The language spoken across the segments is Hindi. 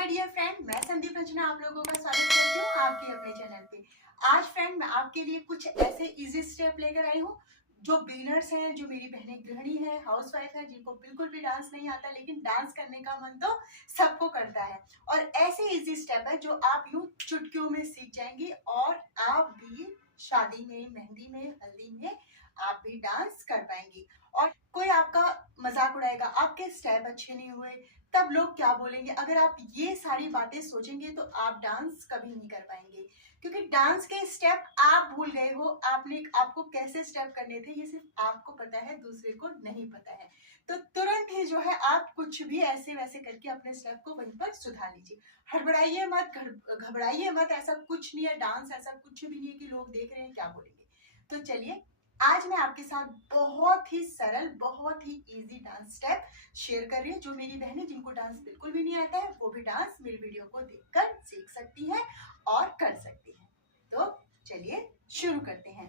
माय डियर फ्रेंड, मैं संदीप रचना आप लोगों का स्वागत करती हूँ आपके अपने चैनल पे। आज फ्रेंड मैं आपके लिए कुछ ऐसे इजी स्टेप लेकर आई हूँ जो बिगिनर्स हैं, जो मेरी बहनें गृहिणी हैं, हाउसवाइफ हैं, जिनको बिल्कुल भी डांस नहीं आता लेकिन डांस करने का मन तो सबको करता है। और ऐसे इजी स्टेप है जो आप यूं चुटकियों में सीख जाएंगी और आप भी शादी में, मेहंदी में, हल्दी में आप भी डांस कर पाएंगी। और कोई आपका मजाक उड़ाएगा, आपके स्टेप अच्छे नहीं हुए तब लोग क्या बोलेंगे। अगर आप ये सारी बातें सोचेंगे तो आप डांस कभी नहीं कर पाएंगे, क्योंकि डांस के स्टेप आप भूल गए हो। आपको कैसे स्टेप करने थे ये सिर्फ आपको पता है, दूसरे को नहीं पता है। तो तुरंत ही जो है आप कुछ भी ऐसे वैसे करके अपने स्टेप को वहीं पर सुधार लीजिए। हड़बड़ाइए मत, घबराइए मत, ऐसा कुछ नहीं है। डांस ऐसा कुछ भी नहीं है कि लोग देख रहे हैं क्या बोलेंगे। तो चलिए, आज मैं आपके साथ बहुत ही सरल, बहुत ही इजी डांस स्टेप शेयर कर रही हूँ जो मेरी बहनें जिनको डांस बिल्कुल भी नहीं आता है वो भी डांस मेरी वीडियो को देखकर सीख सकती है और कर सकती है। तो चलिए शुरू करते हैं।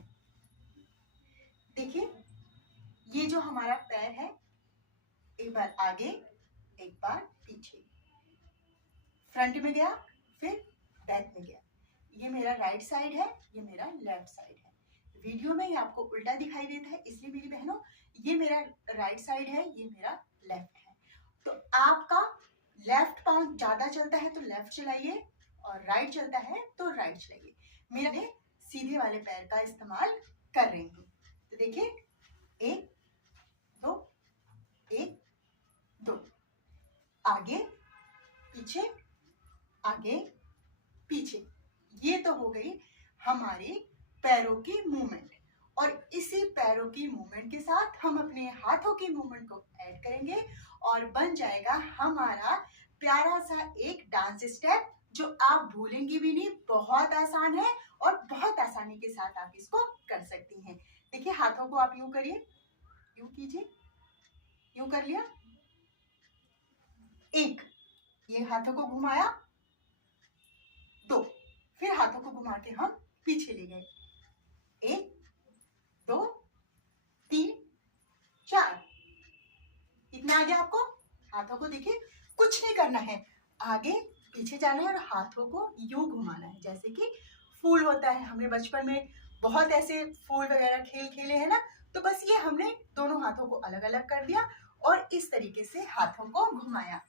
देखिए, ये जो हमारा पैर है, एक बार आगे, एक बार पीछे, फ्रंट में गया, फिर बैक में गया। ये मेरा राइट साइड है, ये मेरा लेफ्ट साइड है। वीडियो में ये आपको उल्टा दिखाई देता है, इसलिए मेरी बहनों ये मेरा राइट साइड है, ये मेरा लेफ्ट है। तो आपका लेफ्ट पांव ज्यादा चलता है तो लेफ्ट चलाइए और राइट चलता है तो राइट चलाइए। मेरे सीधे वाले पैर का इस्तेमाल कर रही हूँ। तो देखिए, एक दो, एक दो, आगे पीछे, आगे पीछे। ये तो हो गई हमारी पैरों की मूवमेंट। और इसी पैरों की मूवमेंट के साथ हम अपने हाथों की मूवमेंट को ऐड करेंगे और बन जाएगा हमारा प्यारा सा एक डांस स्टेप जो आप भूलेंगी भी नहीं। बहुत आसान है और बहुत आसानी के साथ आप इसको कर सकती हैं। देखिए, हाथों को आप यूं करिए, यूं कीजिए, यूं कर लिया, एक, ये हाथों को घुमाया, दो, फिर हाथों को घुमा के हम पीछे ले गए, एक दो तीन चार। इतना आ गया आपको। हाथों को देखिए, कुछ नहीं करना है, आगे पीछे जाना है और हाथों को यूं घुमाना है जैसे कि फूल होता है। हमने बचपन में बहुत ऐसे फूल वगैरह खेल खेले हैं ना, तो बस ये हमने दोनों हाथों को अलग अलग कर दिया और इस तरीके से हाथों को घुमाया।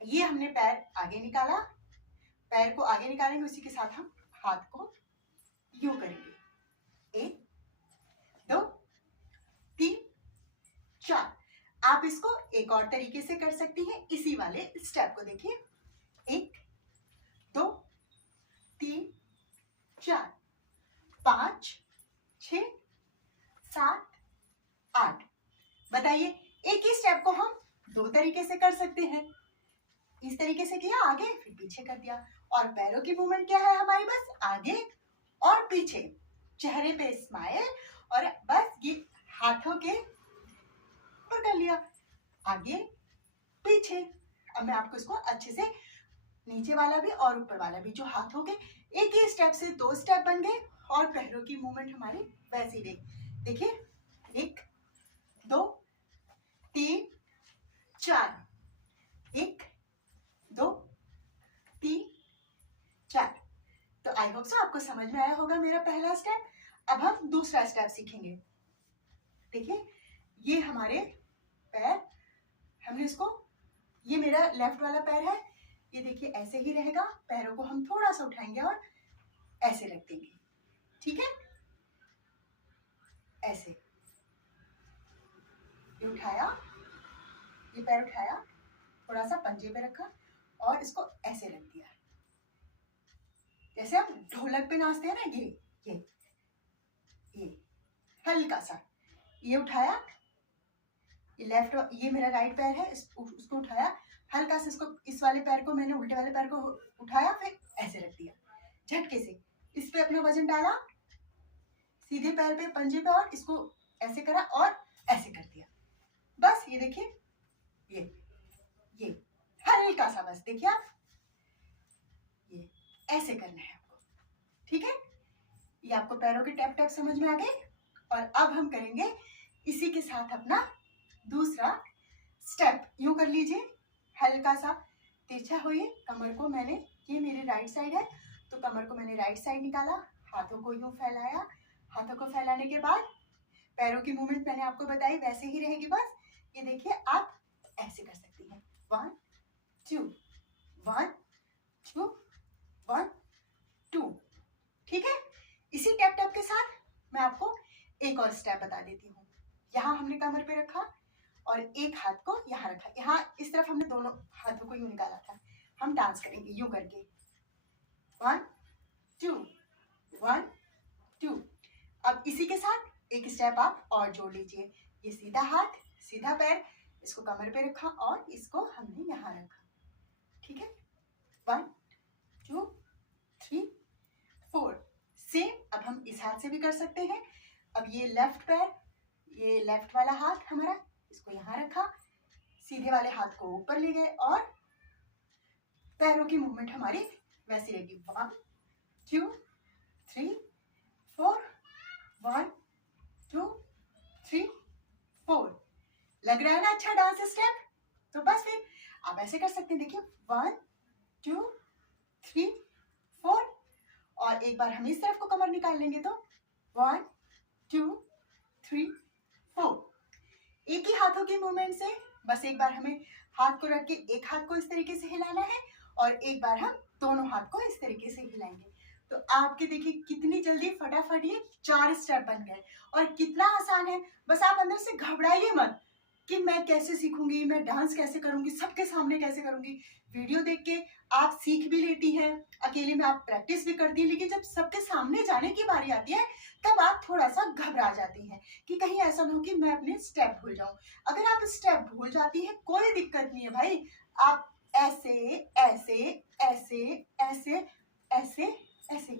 ये हमने पैर आगे निकाला, पैर को आगे निकालेंगे, उसी के साथ हम हाथ को यूं करेंगे, एक दो तीन चार। आप इसको एक और तरीके से कर सकती हैं, इसी वाले स्टेप को देखिए, एक दो तीन चार पांच छ सात आठ। बताइए, एक ही स्टेप को हम दो तरीके से कर सकते हैं। इस तरीके से किया, आगे फिर पीछे कर दिया। और पैरों की मूवमेंट क्या है हमारी, बस आगे और पीछे, चेहरे पे स्माइल और बस ये हाथों के ऊपर कर लिया, आगे पीछे। अब मैं आपको इसको अच्छे से, नीचे वाला भी और ऊपर वाला भी, जो हाथों के एक ही स्टेप से दो स्टेप बन गए और पैरों की मूवमेंट हमारी वैसी रही। देखिए, एक दो तीन चार, एक दो तीन चार। तो आई होप सो आपको समझ में आया होगा मेरा पहला स्टेप। अब हम दूसरा स्टेप सीखेंगे। देखिए, ये हमारे पैर, हमने इसको, ये मेरा लेफ्ट वाला पैर है, ये देखिए ऐसे ही रहेगा। पैरों को हम थोड़ा सा उठाएंगे और ऐसे रख देंगे, ठीक है। ऐसे ये उठाया, ये पैर उठाया, थोड़ा सा पंजे पे रखा और इसको ऐसे रख दिया, जैसे हम ढोलक पे नाचते हैं ना। ये हल्का सा ये उठाया, ये लेफ्ट, ये मेरा राइट पैर है, उसको उठाया हल्का से, इसको, इस वाले पैर को मैंने उल्टे वाले पैर को उठाया, फिर ऐसे रख दिया झटके से। इस पे अपना वजन डाला, सीधे पैर पे पंजे पे, और इसको ऐसे करा और ऐसे कर दिया। बस ये देखिए, ये हल्का सा, बस देखिए आप, ये ऐसे करना है आपको, ठीक है। ये आपको पैरों के टैप टैप समझ में आ गए। और अब हम करेंगे इसी के साथ अपना दूसरा स्टेप। यूं कर लीजिए, हल्का सा तिरछा होइए। कमर को मैंने, ये मेरी राइट साइड है तो कमर को मैंने राइट साइड निकाला, हाथों को यूं फैलाया। हाथों को फैलाने के बाद पैरों की मूवमेंट मैंने आपको बताई वैसे ही रहेगी बस। ये देखिए आप ऐसे कर सकती हैं, 1 2 1 2 1 2। ठीक है, इसी टैप टैप के साथ मैं आपको एक और स्टेप बता देती हूँ। यहाँ हमने कमर पे रखा और एक हाथ को यहाँ रखा, यहाँ इस तरफ हमने दोनों हाथों को यूं निकाला था। हम डांस करेंगे यूं करके, 1 2 1 2। अब इसी के साथ एक स्टेप आप और जोड़ लीजिए। ये सीधा हाथ सीधा पैर, इसको कमर पे रखा और इसको हमने यहाँ रखा। ठीक है, 1 2 3 4। सेम अब हम इस हाथ से भी कर सकते हैं। अब ये लेफ्ट पैर, ये लेफ्ट वाला हाथ हमारा, इसको यहाँ रखा, सीधे वाले हाथ को ऊपर ले गए और पैरों की मूवमेंट हमारी वैसी रहेगी, 1 2 3 4 1 2 3 4। लग रहा है ना अच्छा डांस स्टेप? तो बस फिर आप ऐसे कर सकते हैं। देखिए 1 2 3 4 और एक बार हम इस तरफ को कमर निकाल लेंगे तो 1 2 3 4। एक ही हाथों की मूवमेंट से बस एक बार हमें हाथ को रख के एक हाथ को इस तरीके से हिलाना है और एक बार हम दोनों हाथ को इस तरीके से हिलाएंगे। तो आपके देखिए कितनी जल्दी फटाफट ये 4 स्टेप बन गए और कितना आसान है। बस आप अंदर से घबराइए मत कि मैं कैसे सीखूंगी, मैं डांस कैसे करूंगी, सबके सामने कैसे करूंगी। वीडियो देख के आप सीख भी लेती हैं, अकेले में आप प्रैक्टिस भी करती हैं, लेकिन जब सबके सामने जाने की बारी आती है तब आप थोड़ा सा घबरा जाती हैं कि कहीं ऐसा ना हो कि मैं अपने स्टेप भूल जाऊं। अगर आप स्टेप भूल जाती हैं कोई दिक्कत नहीं है भाई, आप ऐसे ऐसे ऐसे ऐसे ऐसे ऐसे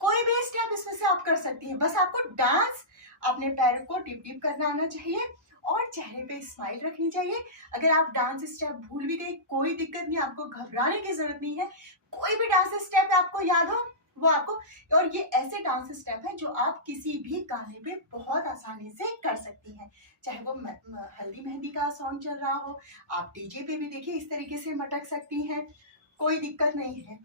कोई भी स्टेप इसमें से आप कर सकती हैं। बस आपको डांस अपने पैर को टिप टिप करना आना चाहिए और चेहरे पे स्माइल रखनी चाहिए। अगर आप डांस स्टेप भूल भी गई कोई दिक्कत नहीं, आपको घबराने की जरूरत नहीं है। कोई भी डांस स्टेप आपको याद हो वो आपको, और ये ऐसे डांस स्टेप है जो आप किसी भी गाने पे बहुत आसानी से कर सकती हैं। चाहे वो हल्दी मेहंदी का सॉन्ग चल रहा हो, आप डीजे पे भी देखिए इस तरीके से मटक सकती हैं, कोई दिक्कत नहीं है।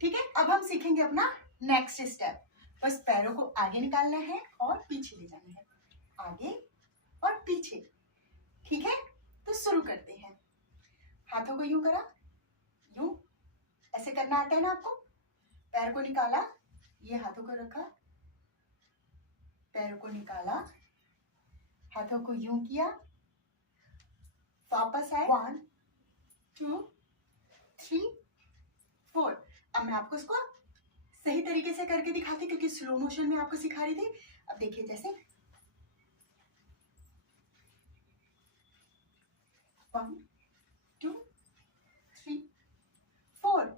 ठीक है, अब हम सीखेंगे अपना नेक्स्ट स्टेप। बस पैरों को आगे निकालना है और पीछे ले जाना है, आगे और पीछे। ठीक है, तो शुरू करते हैं। हाथों को यूं करा, यूं ऐसे करना आता है ना आपको। पैर को निकाला, ये हाथों को रखा, पैरों को निकाला, हाथों को यूं किया, वापस आए, 1 2 3 4। अब मैं आपको इसको सही तरीके से करके दिखाती क्योंकि स्लो मोशन में आपको सिखा रही थी। अब देखिए जैसे 1 2 3 4।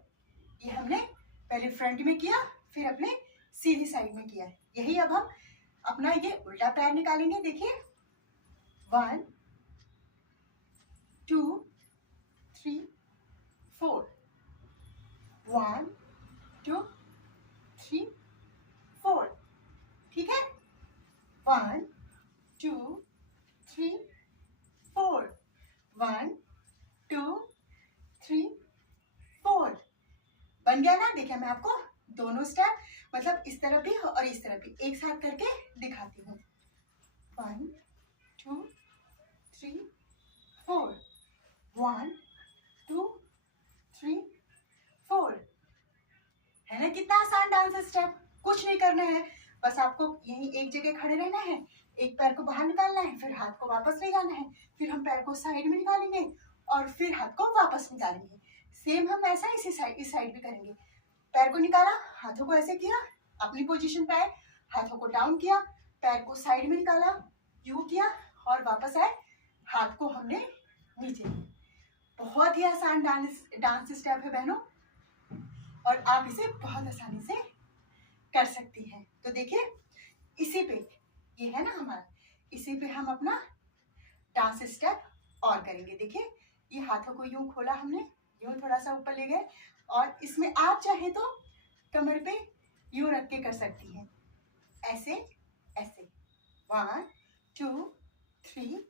ये हमने पहले फ्रंट में किया फिर अपने सीधी साइड में किया। यही अब हम अपना ये उल्टा पैर निकालेंगे। देखिए 1 2 3 4, 1 2 3 4। ठीक है, 1 2 3 4, 1 2 3 4। बन गया ना? देखिए मैं आपको दोनों स्टेप मतलब इस तरफ भी और इस तरफ भी एक साथ करके दिखाती हूँ। 1 2 3 4, 1 2 3 4। है ना कितना आसान डांस स्टेप? कुछ नहीं करना है, बस आपको यहीं एक जगह खड़े रहना है, एक पैर को बाहर निकालना है, फिर हाथ को वापस ले जाना है, फिर हम पैर को साइड में निकालेंगे और फिर हाथ को वापस निकालेंगे। सेम हम ऐसा इस साइड भी करेंगे। पैर को निकाला, हाथों को ऐसे किया, अपनी पोजीशन पे आए, हाथों को डाउन किया, पैर को साइड में निकाला, यू किया और वापस आए, हाथ को हमने नीचे किया। बहुत ही आसान डांस स्टेप है बहनों और आप इसे बहुत आसानी से कर सकती हैं। तो देखिए इसी पे ये है ना हमारा, इसी पे हम अपना डांस स्टेप और करेंगे। देखिए ये हाथों को यूं खोला हमने, यूं थोड़ा सा ऊपर ले गए और इसमें आप चाहे तो कमर पे यूं रख के कर सकती हैं, ऐसे ऐसे 1 2 3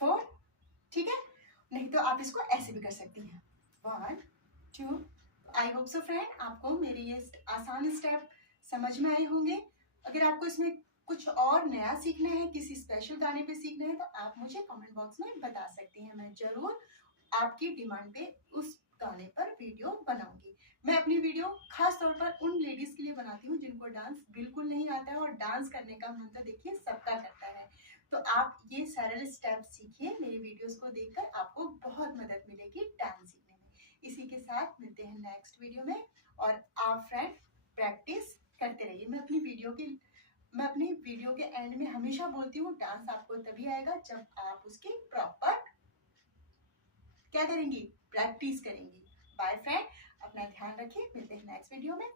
4। ठीक है, नहीं तो आप इसको ऐसे भी कर सकती हैं, 1 2। आई होप सो फ्रेंड आपको मेरे ये आसान स्टेप समझ में आए होंगे। अगर आपको इसमें कुछ और नया सीखना है, किसी स्पेशल गाने पे सीखना है, तो आप मुझे कमेंट बॉक्स में बता सकती हैं। मैं जरूर आपकी डिमांड पे उस गाने पर वीडियो बनाऊंगी। मैं अपनी वीडियो खास तौर पर उन लेडीज के लिए बनाती हूँ जिनको डांस बिल्कुल नहीं आता है, और डांस करने का मन तो देखिए सबका करता है। तो आप ये सरल स्टेप सीखिए, मेरी वीडियोस को देखकर आपको बहुत मदद मिलेगी डांस सीखने में। इसी के साथ मिलते हैं नेक्स्ट वीडियो में, और आप फ्रेंड प्रैक्टिस करते रहिए। मैं अपनी वीडियो के एंड में हमेशा बोलती हूँ, डांस आपको तभी आएगा जब आप उसकी प्रॉपर क्या करेंगी, प्रैक्टिस करेंगी। बाय फ्रेंड, अपना ध्यान रखिए, मिलते हैं नेक्स्ट वीडियो में।